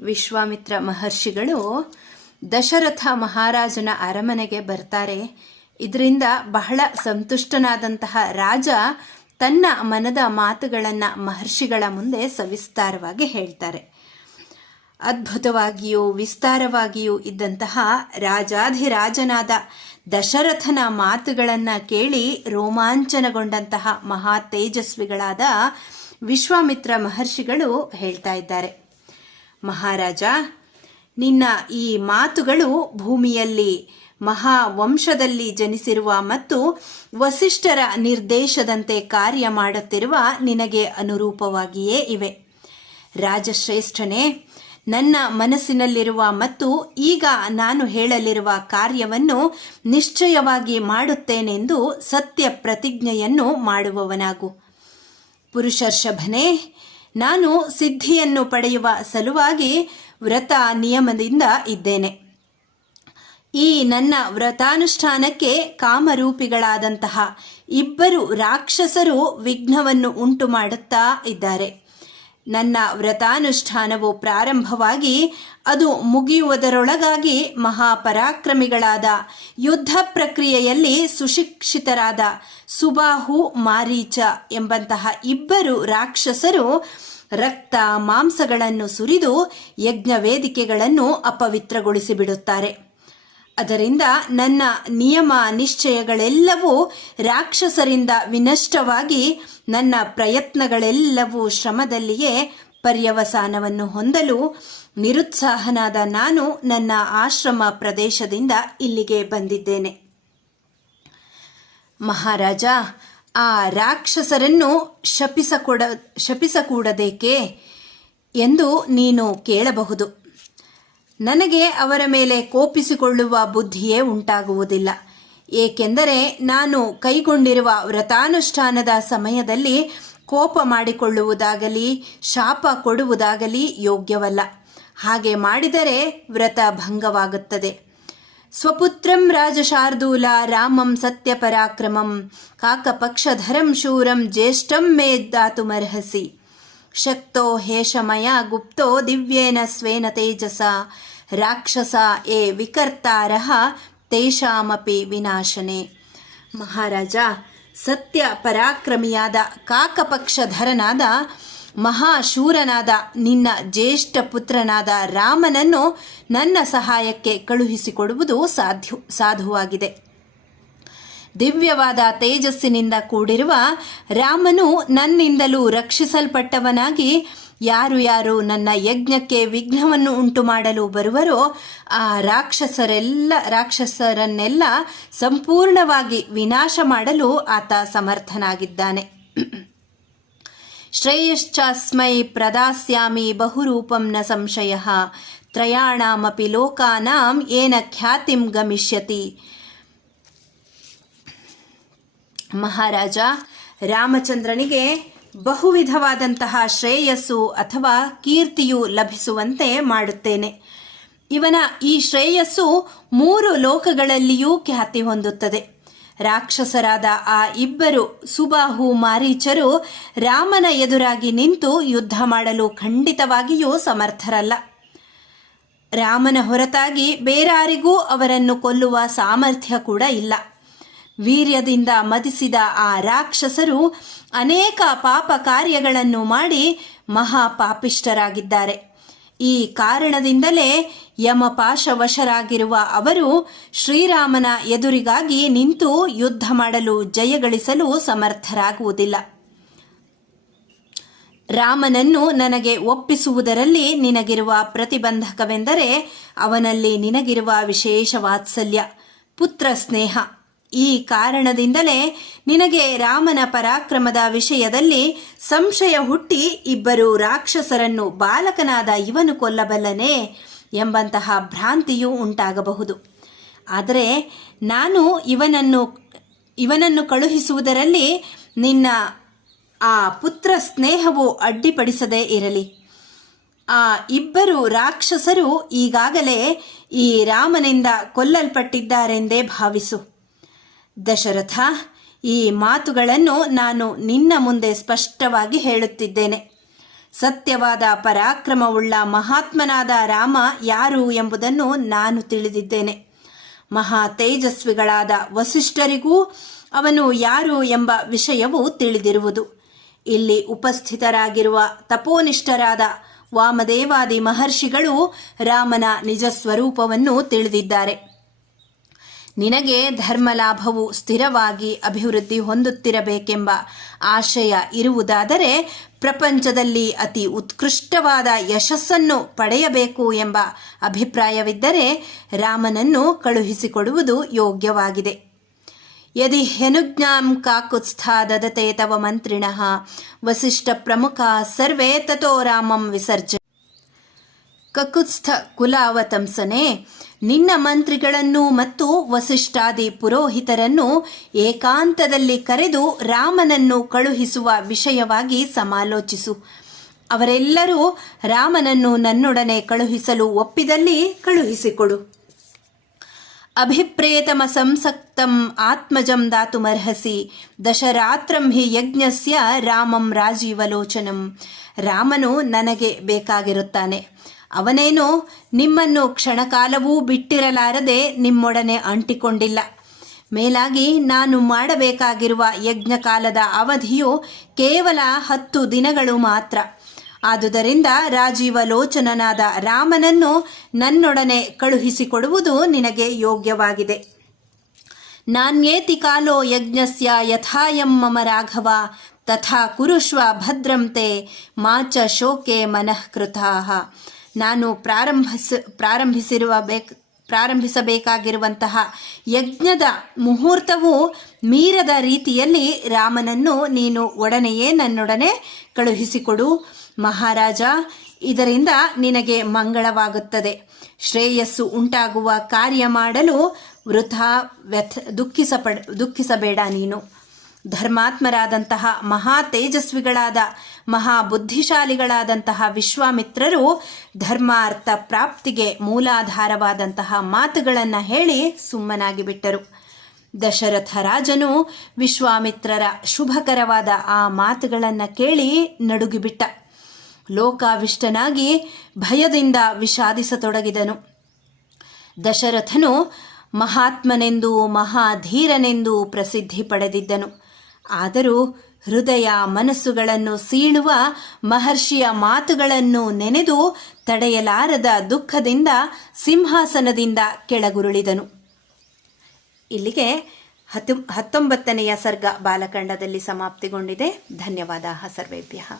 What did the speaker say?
ವಿಶ್ವಾಮಿತ್ರ ಮಹರ್ಷಿಗಳು ದಶರಥ ಮಹಾರಾಜನ ಅರಮನೆಗೆ ಬರ್ತಾರೆ. ಇದರಿಂದ ಬಹಳ ಸಂತುಷ್ಟನಾದಂತಹ ರಾಜ ತನ್ನ ಮನದ ಮಾತುಗಳನ್ನು ಮಹರ್ಷಿಗಳ ಮುಂದೆ ಸವಿಸ್ತಾರವಾಗಿ ಹೇಳ್ತಾರೆ. ಅದ್ಭುತವಾಗಿಯೂ ವಿಸ್ತಾರವಾಗಿಯೂ ಇದ್ದಂತಹ ರಾಜಾಧಿರಾಜನಾದ ದಶರಥನ ಮಾತುಗಳನ್ನು ಕೇಳಿ ರೋಮಾಂಚನಗೊಂಡಂತಹ ಮಹಾ ತೇಜಸ್ವಿಗಳಾದ ವಿಶ್ವಾಮಿತ್ರ ಮಹರ್ಷಿಗಳು ಹೇಳ್ತಾ ಇದ್ದಾರೆ, ಮಹಾರಾಜ, ನಿನ್ನ ಈ ಮಾತುಗಳು ಭೂಮಿಯಲ್ಲಿ ಮಹಾವಂಶದಲ್ಲಿ ಜನಿಸಿರುವ ಮತ್ತು ವಸಿಷ್ಠರ ನಿರ್ದೇಶದಂತೆ ಕಾರ್ಯ ಮಾಡುತ್ತಿರುವ ನಿನಗೆ ಅನುರೂಪವಾಗಿಯೇ ಇವೆ. ರಾಜಶ್ರೇಷ್ಠನೇ, ನನ್ನ ಮನಸ್ಸಿನಲ್ಲಿರುವ ಮತ್ತು ಈಗ ನಾನು ಹೇಳಲಿರುವ ಕಾರ್ಯವನ್ನು ನಿಶ್ಚಯವಾಗಿ ಮಾಡುತ್ತೇನೆಂದು ಸತ್ಯ ಪ್ರತಿಜ್ಞೆಯನ್ನು ಮಾಡುವವನಾಗು. ಪುರುಷರ್ಷಭನೇ, ನಾನು ಸಿದ್ಧಿಯನ್ನು ಪಡೆಯುವ ಸಲುವಾಗಿ ವ್ರತ ನಿಯಮದಿಂದ ಇದ್ದೇನೆ. ಈ ನನ್ನ ವ್ರತಾನುಷ್ಠಾನಕ್ಕೆ ಕಾಮರೂಪಿಗಳಾದಂತಹ ಇಬ್ಬರು ರಾಕ್ಷಸರು ವಿಘ್ನವನ್ನು ಉಂಟು ಮಾಡುತ್ತಾ ಇದ್ದಾರೆ. ನನ್ನ ವ್ರತಾನುಷ್ಠಾನವು ಪ್ರಾರಂಭವಾಗಿ ಅದು ಮುಗಿಯುವುದರೊಳಗಾಗಿ ಮಹಾಪರಾಕ್ರಮಿಗಳಾದ ಯುದ್ಧ ಪ್ರಕ್ರಿಯೆಯಲ್ಲಿ ಸುಶಿಕ್ಷಿತರಾದ ಸುಬಾಹು ಮಾರೀಚ ಎಂಬಂತಹ ಇಬ್ಬರು ರಾಕ್ಷಸರು ರಕ್ತ ಮಾಂಸಗಳನ್ನು ಸುರಿದು ಯಜ್ಞ ವೇದಿಕೆಗಳನ್ನು ಅಪವಿತ್ರಗೊಳಿಸಿಬಿಡುತ್ತಾರೆ. ಅದರಿಂದ ನನ್ನ ನಿಯಮ ನಿಶ್ಚಯಗಳೆಲ್ಲವೂ ರಾಕ್ಷಸರಿಂದ ವಿನಷ್ಟವಾಗಿ ನನ್ನ ಪ್ರಯತ್ನಗಳೆಲ್ಲವೂ ಶ್ರಮದಲ್ಲಿಯೇ ಪರ್ಯವಸಾನವನ್ನು ಹೊಂದಲು ನಿರುತ್ಸಾಹನಾದ ನಾನು ನನ್ನ ಆಶ್ರಮ ಪ್ರದೇಶದಿಂದ ಇಲ್ಲಿಗೆ ಬಂದಿದ್ದೇನೆ. ಮಹಾರಾಜ, ಆ ರಾಕ್ಷಸರನ್ನು ಶಪಿಸಕೂಡದೇಕೆ ಎಂದು ನೀನು ಕೇಳಬಹುದು. ನನಗೆ ಅವರ ಮೇಲೆ ಕೋಪಿಸಿಕೊಳ್ಳುವ ಬುದ್ಧಿಯೇ ಉಂಟಾಗುವುದಿಲ್ಲ. ಏಕೆಂದರೆ ನಾನು ಕೈಗೊಂಡಿರುವ ವ್ರತಾನುಷ್ಠಾನದ ಸಮಯದಲ್ಲಿ ಕೋಪ ಮಾಡಿಕೊಳ್ಳುವುದಾಗಲಿ ಶಾಪ ಕೊಡುವುದಾಗಲಿ ಯೋಗ್ಯವಲ್ಲ. ಹಾಗೆ ಮಾಡಿದರೆ ವ್ರತ ಭಂಗವಾಗುತ್ತದೆ. ಸ್ವಪುತ್ರಂ ರಾಜಶಾರ್ದೂಲ ರಾಮಂ ಸತ್ಯಪರಾಕ್ರಮಂ ಕಾಕಪಕ್ಷಧರಂ ಶೂರಂ ಜ್ಯೇಷ್ಠಂ ಮೇ ದಾತುಮರ್ಹಸಿ ಶಕ್ತೋ ಹೇಷಮಯ ಗುಪ್ತೋ ದಿವ್ಯೇನ ಸ್ವೇನ ತೇಜಸ ರಾಕ್ಷಸ ಏ ವಿಕರ್ತಾರಃ ತೇಷಾಮಪಿ ವಿನಾಶನೆ. ಮಹಾರಾಜ, ಸತ್ಯ ಪರಾಕ್ರಮಿಯಾದ ಕಾಕಪಕ್ಷಧರನಾದ ಮಹಾಶೂರನಾದ ನಿನ್ನ ಜ್ಯೇಷ್ಠ ಪುತ್ರನಾದ ರಾಮನನ್ನು ನನ್ನ ಸಹಾಯಕ್ಕೆ ಕಳುಹಿಸಿಕೊಡುವುದು ಸಾಧುವಾಗಿದೆ. ದಿವ್ಯವಾದ ತೇಜಸ್ಸಿನಿಂದ ಕೂಡಿರುವ ರಾಮನು ನನ್ನಿಂದಲೂ ರಕ್ಷಿಸಲ್ಪಟ್ಟವನಾಗಿ ಯಾರು ನನ್ನ ಯಜ್ಞಕ್ಕೆ ವಿಘ್ನವನ್ನು ಉಂಟು ಮಾಡಲು ಬರುವರೋ ಆ ರಾಕ್ಷಸರನ್ನೆಲ್ಲ ಸಂಪೂರ್ಣವಾಗಿ ವಿನಾಶ ಮಾಡಲು ಆತ ಸಮರ್ಥನಾಗಿದ್ದಾನೆ. ಶ್ರೇಯಶ್ಚಾಸ್ಮೈ ಪ್ರದಾಸ್ಯಾಮಿ ಬಹುರೂಪಂ ನ ಸಂಶಯಃ ತ್ರಯಾಣಾಮಪಿ ಲೋಕಾನಾಂ ಏನ ಖ್ಯಾತಿಂ ಗಮಿಷ್ಯತಿ. ಮಹಾರಾಜ, ರಾಮಚಂದ್ರನಿಗೆ ಬಹುವಿಧವಾದಂತಹ ಶ್ರೇಯಸ್ಸು ಅಥವಾ ಕೀರ್ತಿಯು ಲಭಿಸುವಂತೆ ಮಾಡುತ್ತೇನೆ. ಇವನ ಈ ಶ್ರೇಯಸ್ಸು 3 ಲೋಕಗಳಲ್ಲಿಯೂ ಖ್ಯಾತಿ ಹೊಂದುತ್ತದೆ. ರಾಕ್ಷಸರಾದ ಆ ಇಬ್ಬರು ಸುಬಾಹು ಮಾರೀಚರು ರಾಮನ ಎದುರಾಗಿ ನಿಂತು ಯುದ್ಧ ಮಾಡಲು ಖಂಡಿತವಾಗಿಯೂ ಸಮರ್ಥರಲ್ಲ. ರಾಮನ ಹೊರತಾಗಿ ಬೇರಾರಿಗೂ ಅವರನ್ನು ಕೊಲ್ಲುವ ಸಾಮರ್ಥ್ಯ ಕೂಡ ಇಲ್ಲ. ವೀರ್ಯದಿಂದ ಮದಿಸಿದ ಆ ರಾಕ್ಷಸರು ಅನೇಕ ಪಾಪ ಕಾರ್ಯಗಳನ್ನು ಮಾಡಿ ಮಹಾಪಾಪಿಷ್ಠರಾಗಿದ್ದಾರೆ. ಈ ಕಾರಣದಿಂದಲೇ ಯಮಪಾಶವಶರಾಗಿರುವ ಅವರು ಶ್ರೀರಾಮನ ಎದುರಿಗಾಗಿ ನಿಂತು ಯುದ್ಧ ಮಾಡಲು ಜಯಗಳಿಸಲು ಸಮರ್ಥರಾಗುವುದಿಲ್ಲ. ರಾಮನನ್ನು ನನಗೆ ಒಪ್ಪಿಸುವುದರಲ್ಲಿ ನಿನಗಿರುವ ಪ್ರತಿಬಂಧಕವೆಂದರೆ ಅವನಲ್ಲಿ ನಿನಗಿರುವ ವಿಶೇಷ ವಾತ್ಸಲ್ಯ, ಪುತ್ರ ಸ್ನೇಹ. ಈ ಕಾರಣದಿಂದಲೇ ನಿನಗೆ ರಾಮನ ಪರಾಕ್ರಮದ ವಿಷಯದಲ್ಲಿ ಸಂಶಯ ಹುಟ್ಟಿ ಇಬ್ಬರು ರಾಕ್ಷಸರನ್ನು ಬಾಲಕನಾದ ಇವನು ಕೊಲ್ಲಬಲ್ಲನೆ ಎಂಬಂತಹ ಭ್ರಾಂತಿಯೂ ಉಂಟಾಗಬಹುದು. ಆದರೆ ನಾನು ಇವನನ್ನು ಕಳುಹಿಸುವುದರಲ್ಲಿ ನಿನ್ನ ಆ ಪುತ್ರ ಸ್ನೇಹವು ಅಡ್ಡಿಪಡಿಸದೇ ಇರಲಿ. ಆ ಇಬ್ಬರು ರಾಕ್ಷಸರು ಈಗಾಗಲೇ ಈ ರಾಮನಿಂದ ಕೊಲ್ಲಲ್ಪಟ್ಟಿದ್ದಾರೆಂದೇ ಭಾವಿಸು. ದಶರಥ, ಈ ಮಾತುಗಳನ್ನು ನಾನು ನಿನ್ನ ಮುಂದೆ ಸ್ಪಷ್ಟವಾಗಿ ಹೇಳುತ್ತಿದ್ದೇನೆ. ಸತ್ಯವಾದ ಪರಾಕ್ರಮವುಳ್ಳ ಮಹಾತ್ಮನಾದ ರಾಮ ಯಾರು ಎಂಬುದನ್ನು ನಾನು ತಿಳಿದಿದ್ದೇನೆ. ಮಹಾ ತೇಜಸ್ವಿಗಳಾದ ವಸಿಷ್ಠರಿಗೂ ಅವನು ಯಾರು ಎಂಬ ವಿಷಯವು ತಿಳಿದಿರುವುದು. ಇಲ್ಲಿ ಉಪಸ್ಥಿತರಾಗಿರುವ ತಪೋನಿಷ್ಠರಾದ ವಾಮದೇವಾದಿ ಮಹರ್ಷಿಗಳು ರಾಮನ ನಿಜ ಸ್ವರೂಪವನ್ನು ತಿಳಿದಿದ್ದಾರೆ. ನಿನಗೆ ಧರ್ಮಲಾಭವು ಸ್ಥಿರವಾಗಿ ಅಭಿವೃದ್ಧಿ ಹೊಂದುತ್ತಿರಬೇಕೆಂಬ ಆಶಯ ಇರುವುದಾದರೆ, ಪ್ರಪಂಚದಲ್ಲಿ ಅತಿ ಉತ್ಕೃಷ್ಟವಾದ ಯಶಸ್ಸನ್ನು ಪಡೆಯಬೇಕು ಎಂಬ ಅಭಿಪ್ರಾಯವಿದ್ದರೆ ರಾಮನನ್ನು ಕಳುಹಿಸಿಕೊಡುವುದು ಯೋಗ್ಯವಾಗಿದೆ. ಯದಿ ಹ್ಯನುಜ್ಞಾಂ ಕಾಕುತ್ಸ್ಥಾ ದದತೆ ತವ ಮಂತ್ರಿಣಃ ವಸಿಷ್ಠ ಪ್ರಮುಖ ಸರ್ವೇ ತಥೋ ರಾಮಂ ವಿಸರ್ಜ. ಕಕುತ್ಸ್ಥ ಕುಲಾವತಂಸನೆ, ನಿನ್ನ ಮಂತ್ರಿಗಳನ್ನು ಮತ್ತು ವಸಿಷ್ಠಾದಿ ಪುರೋಹಿತರನ್ನು ಏಕಾಂತದಲ್ಲಿ ಕರೆದು ರಾಮನನ್ನು ಕಳುಹಿಸುವ ವಿಷಯವಾಗಿ ಸಮಾಲೋಚಿಸು. ಅವರೆಲ್ಲರೂ ರಾಮನನ್ನು ನನ್ನೊಡನೆ ಕಳುಹಿಸಲು ಒಪ್ಪಿದಲ್ಲಿ ಕಳುಹಿಸಿಕೊಡು. ಅಭಿಪ್ರೇತಮ ಸಂಸಕ್ತಂ ಆತ್ಮಜಂ ದಾತುಮರ್ಹಸಿ ದಶರಾತ್ರಂ ಹಿ ಯಜ್ಞಸ್ಯ ರಾಮಂ ರಾಜೀವಲೋಚನಂ. ರಾಮನು ನನಗೆ ಬೇಕಾಗಿರುತ್ತಾನೆ. ಅವನೇನು ನಿಮ್ಮನ್ನು ಕ್ಷಣಕಾಲವೂ ಬಿಟ್ಟಿರಲಾರದೆ ನಿಮ್ಮೊಡನೆ ಅಂಟಿಕೊಂಡಿಲ್ಲ. ಮೇಲಾಗಿ ನಾನು ಮಾಡಬೇಕಾಗಿರುವ ಯಜ್ಞಕಾಲದ ಅವಧಿಯು ಕೇವಲ 10 ದಿನಗಳು ಮಾತ್ರ. ಆದುದರಿಂದ ರಾಜೀವಲೋಚನನಾದ ರಾಮನನ್ನು ನನ್ನೊಡನೆ ಕಳುಹಿಸಿಕೊಡುವುದು ನಿನಗೆ ಯೋಗ್ಯವಾಗಿದೆ. ನಾನ್ಯೇತಿ ಕಾಲೋ ಯಜ್ಞಸ್ಯ ಯಥಾಯಂ ಮಮ ರಾಘವ ತಥಾ ಕುರುಷ್ವ ಭದ್ರಂತೆ ಮಾಚ ಶೋಕೆ ಮನಃ ಕೃತಾಃ. ನಾನು ಪ್ರಾರಂಭಿಸಬೇಕಾಗಿರುವಂತಹ ಯಜ್ಞದ ಮುಹೂರ್ತವು ಮೀರದ ರೀತಿಯಲ್ಲಿ ರಾಮನನ್ನು ನೀನು ಒಡನೆಯೇ ನನ್ನೊಡನೆ ಕಳುಹಿಸಿಕೊಡು. ಮಹಾರಾಜ, ಇದರಿಂದ ನಿನಗೆ ಮಂಗಳವಾಗುತ್ತದೆ. ಶ್ರೇಯಸ್ಸು ಉಂಟಾಗುವ ಕಾರ್ಯ ಮಾಡಲು ವೃಥಾ ದುಃಖಿಸಬೇಡ. ನೀನು ಧರ್ಮಾತ್ಮರಾದಂತಹ ಮಹಾ ತೇಜಸ್ವಿಗಳಾದ ಮಹಾಬುದ್ಧಿಶಾಲಿಗಳಾದಂತಹ ವಿಶ್ವಾಮಿತ್ರರು ಧರ್ಮಾರ್ಥ ಪ್ರಾಪ್ತಿಗೆ ಮೂಲಾಧಾರವಾದಂತಹ ಮಾತುಗಳನ್ನು ಹೇಳಿ ಸುಮ್ಮನಾಗಿ ಬಿಟ್ಟರು. ದಶರಥ ರಾಜನು ವಿಶ್ವಾಮಿತ್ರರ ಶುಭಕರವಾದ ಆ ಮಾತುಗಳನ್ನು ಕೇಳಿ ನಡುಗಿಬಿಟ್ಟ. ಲೋಕಾವಿಷ್ಟನಾಗಿ ಭಯದಿಂದ ವಿಷಾದಿಸತೊಡಗಿದನು. ದಶರಥನು ಮಹಾತ್ಮನೆಂದು ಮಹಾಧೀರನೆಂದು ಪ್ರಸಿದ್ಧಿ ಪಡೆದಿದ್ದನು. ಆದರೂ ಹೃದಯ ಮನಸ್ಸುಗಳನ್ನು ಸೀಳುವ ಮಹರ್ಷಿಯ ಮಾತುಗಳನ್ನು ನೆನೆದು ತಡೆಯಲಾರದ ದುಃಖದಿಂದ ಸಿಂಹಾಸನದಿಂದ ಕೆಳಗುರುಳಿದನು. ಇಲ್ಲಿಗೆ 19ನೆಯ ಸರ್ಗ ಬಾಲಕಾಂಡದಲ್ಲಿ ಸಮಾಪ್ತಿಗೊಂಡಿದೆ. ಧನ್ಯವಾದ ಸರ್ವೇಭ್ಯಃ.